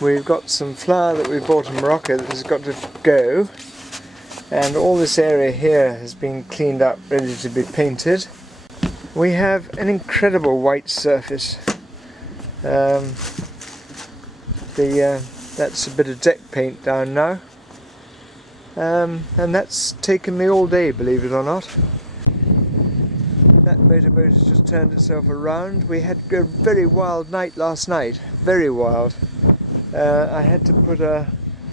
We've got some flour that we bought in Morocco that has got to go, and all this area here has been cleaned up, ready to be painted. We have an incredible white surface. That's a bit of deck paint down now, and that's taken me all day, believe it or not. That motorboat has just turned itself around. We had a very wild night last night, very wild. I had to put a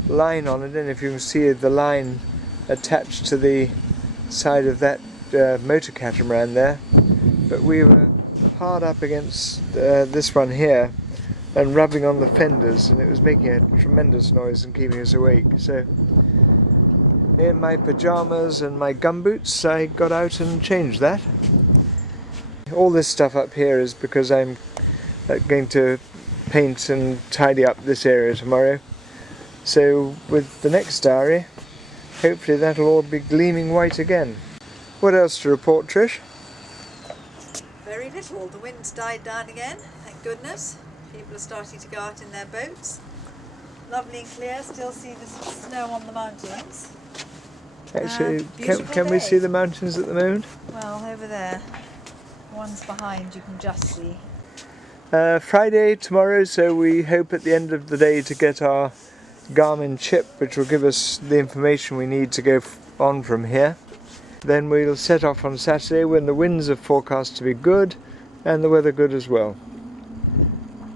line on it, and if you can see the line attached to the side of that motor catamaran there, but we were hard up against this one here and rubbing on the fenders, and it was making a tremendous noise and keeping us awake. So in my pyjamas and my gumboots I got out and changed that. All this stuff up here is because I'm going to paint and tidy up this area tomorrow. So with the next diary, hopefully that'll all be gleaming white again. What else to report, Trish? Very little. The wind's died down again, thank goodness. People are starting to go out in their boats. Lovely and clear, still see the snow on the mountains. Actually, can we see the mountains at the moment? Well, over there. One's behind, you can just see. Friday tomorrow, so we hope at the end of the day to get our Garmin chip, which will give us the information we need to go on from here. Then we'll set off on Saturday when the winds are forecast to be good and the weather good as well.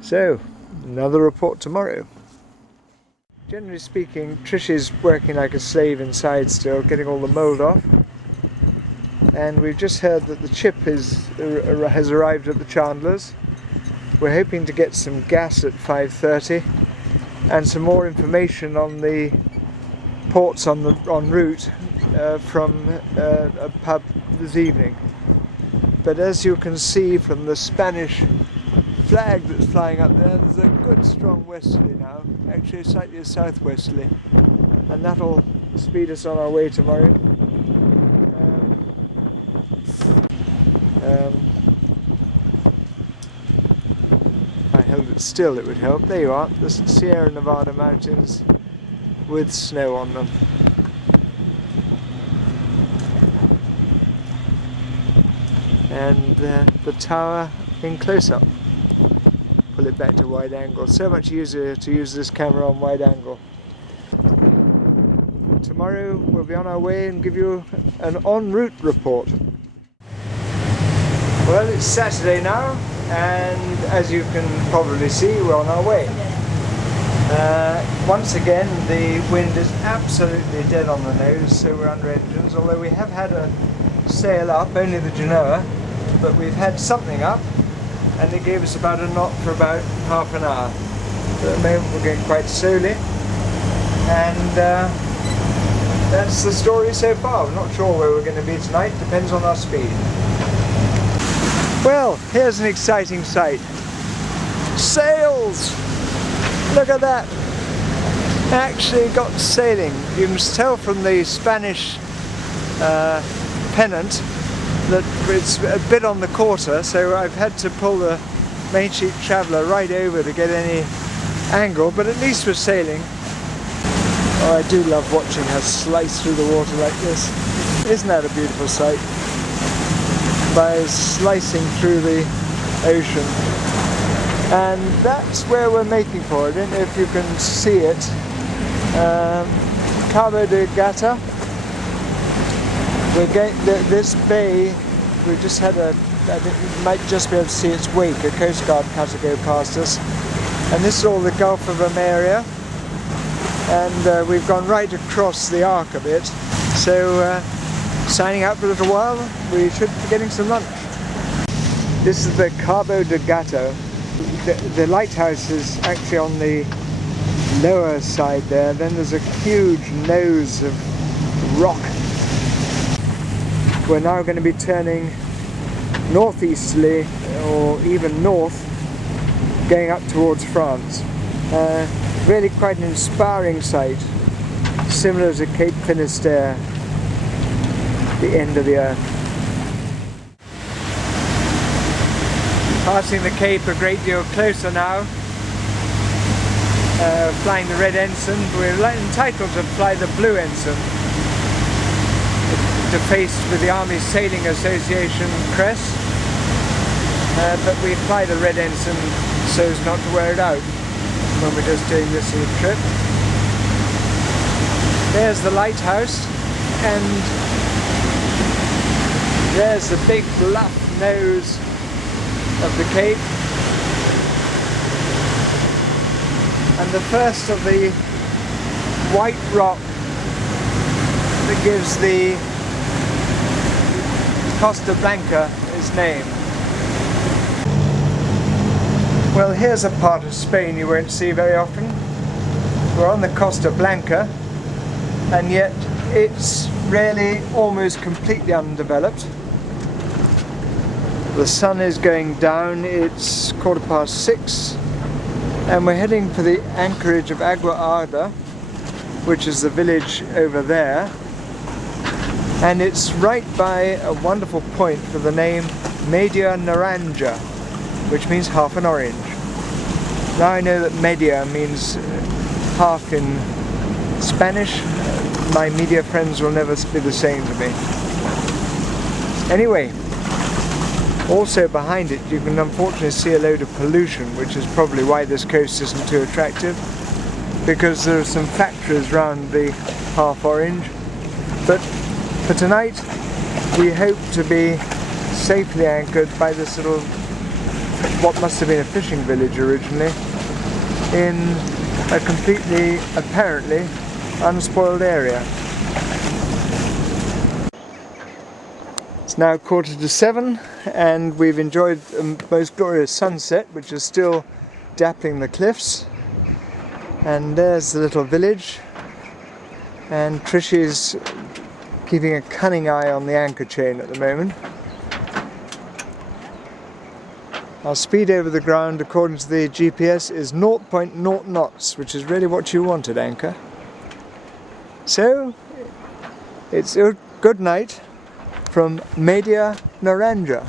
So, another report tomorrow. Generally speaking, Trish is working like a slave inside still, getting all the mould off. And we've just heard that the chip has arrived at the Chandlers. We're hoping to get some gas at 5:30 and some more information on the ports en route from a pub this evening. But as you can see from the Spanish flag that's flying up there, there's a good strong westerly now, actually slightly a southwesterly, and that'll speed us on our way tomorrow. If I held it still it would help. There you are, the Sierra Nevada mountains with snow on them. And the tower in close-up. Pull it back to wide angle. So much easier to use this camera on wide angle. Tomorrow we'll be on our way and give you an en route report. Well, it's Saturday now, and as you can probably see, we're on our way. Once again, the wind is absolutely dead on the nose, so we're under engines, although we have had a sail up, only the Genoa, but we've had something up, and it gave us about a knot for about half an hour. But at the moment we're going quite slowly, and that's the story so far. We're not sure where we're going to be tonight, depends on our speed. Well, here's an exciting sight. Sails! Look at that! Actually got sailing. You can tell from the Spanish pennant that it's a bit on the quarter, so I've had to pull the main sheet traveller right over to get any angle, but at least we're sailing. Oh, I do love watching her slice through the water like this. Isn't that a beautiful sight? By slicing through the ocean. And that's where we're making for. I don't know if you can see it. Cabo de Gata. We're going, this bay, we just had I think you might just be able to see its wake, a Coast Guard cutter go past us. And this is all the Gulf of Ameria. And we've gone right across the arc a bit. So signing out for a little while, we should be getting some lunch. This is the Cabo de Gata. The lighthouse is actually on the lower side there. Then there's a huge nose of rock. We're now going to be turning northeasterly, or even north, going up towards France. Really quite an inspiring sight, similar to Cape Finisterre, the end of the earth. Passing the Cape a great deal closer now. flying the red ensign. We're entitled to fly the blue ensign, defaced with the Army Sailing Association crest, but we fly the red ensign so as not to wear it out when we're just doing this little trip. There's the lighthouse, and there's the big bluff nose of the cape, and the first of the white rock that gives the Costa Blanca its name. Well, here's a part of Spain you won't see very often. We're on the Costa Blanca, and yet it's really almost completely undeveloped. The sun is going down, it's 6:15, and we're heading for the anchorage of Agua Arda, which is the village over there, and it's right by a wonderful point with the name Media Naranja, which means half an orange. Now I know that media means half in Spanish. My media friends will never be the same to me. Anyway, also behind it you can unfortunately see a load of pollution, which is probably why this coast isn't too attractive, because there are some factories round the half orange. But for tonight we hope to be safely anchored by this little, what must have been a fishing village originally, in a completely, apparently, unspoiled area. It's now 7:15, and we've enjoyed a most glorious sunset, which is still dappling the cliffs. And there's the little village, and Trishy's keeping a cunning eye on the anchor chain at the moment. Our speed over the ground, according to the GPS, is 0.0 knots, which is really what you want at anchor. So, it's a good night from Media Naranja.